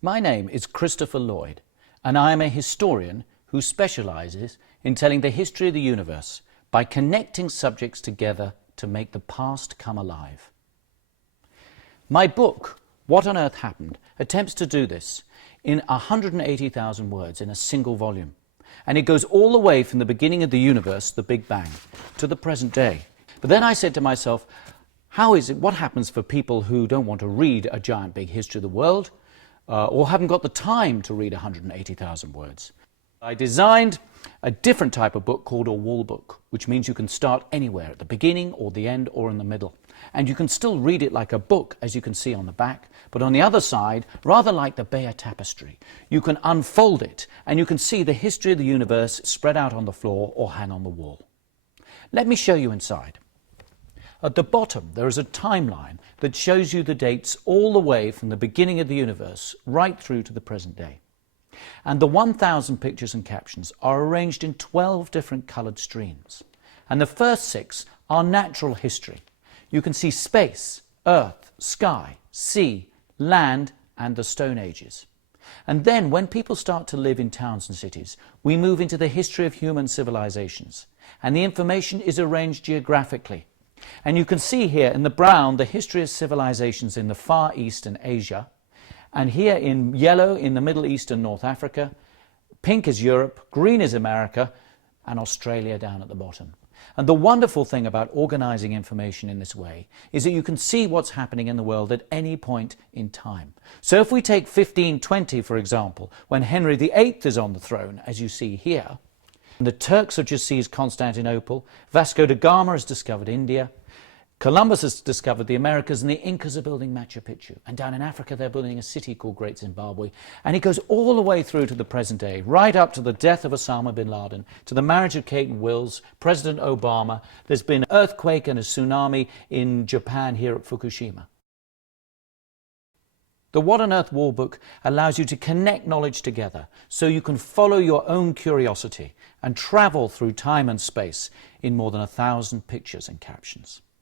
My name is Christopher Lloyd, and I am a historian who specialises in telling the history of the universe by connecting subjects together to make the past come alive. My book, What on Earth Happened, attempts to do this in 180,000 words in a single volume. And it goes all the way from the beginning of the universe, the Big Bang, to the present day. But then I said to myself, what happens for people who don't want to read a giant big history of the world or haven't got the time to read 180,000 words? I designed a different type of book called a wall book, which means you can start anywhere, at the beginning or the end or in the middle. And you can still read it like a book, as you can see on the back, but on the other side, rather like the Bayeux Tapestry, you can unfold it and you can see the history of the universe spread out on the floor or hang on the wall. Let me show you inside. At the bottom, there is a timeline that shows you the dates all the way from the beginning of the universe right through to the present day. And the 1,000 pictures and captions are arranged in 12 different coloured streams. And the first 6 are natural history. You can see space, earth, sky, sea, land, and the Stone Ages. And then when people start to live in towns and cities, we move into the history of human civilizations. And the information is arranged geographically. And you can see here in the brown the history of civilizations in the Far East and Asia, and here in yellow in the Middle East and North Africa, pink is Europe, green is America, and Australia down at the bottom. And the wonderful thing about organising information in this way is that you can see what's happening in the world at any point in time. So if we take 1520, for example, when Henry VIII is on the throne, as you see here, the Turks have just seized Constantinople, Vasco da Gama has discovered India, Columbus has discovered the Americas, and the Incas are building Machu Picchu. And down in Africa they're building a city called Great Zimbabwe. And it goes all the way through to the present day, right up to the death of Osama bin Laden, to the marriage of Kate and Wills, President Obama. There's been an earthquake and a tsunami in Japan here at Fukushima. The What on Earth Wall book allows you to connect knowledge together so you can follow your own curiosity and travel through time and space in more than 1,000 pictures and captions.